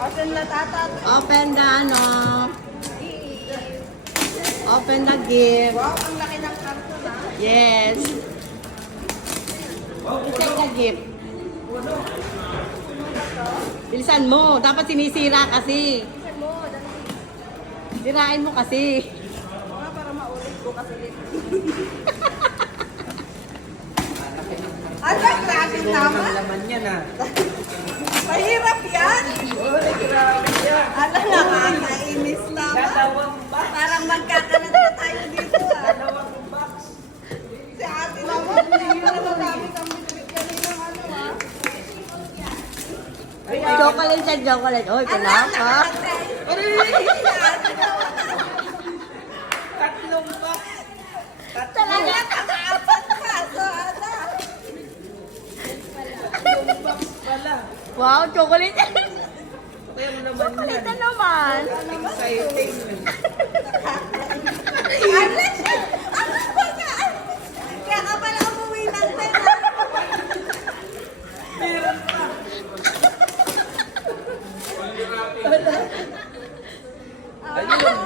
Open na tatat. Open the ano. Open the gift. Wow, ang laki ng karton ha. Yes. I-check the gift. Bilisan mo. Dapat sinisira kasi. Bilisan mo, dali. Sirain mo kasi. Mga para maulit ko kasi. Ano, grabe naman. Laman yan ah. Mahirap yan. Uy, grabe yan. Ano, nakakainis naman. Dalawang box. Parang magkakalat na tayo dito ha. Dalawang box. Si ate naman, hindi na magamit ang binibigyan ng ano ha. Chocolate sa chocolate. Oy, pinaka. Tatlong box. Talaga, kakaapat ka. So, ano? Tatlong box pala. Wow, chocolate. Kaya mo naman Chocolate na yan. naman. Exciting. Ano siya? Ano ba ka? Kaya ka pala umuwi ng pera. Meron pa. Ayun.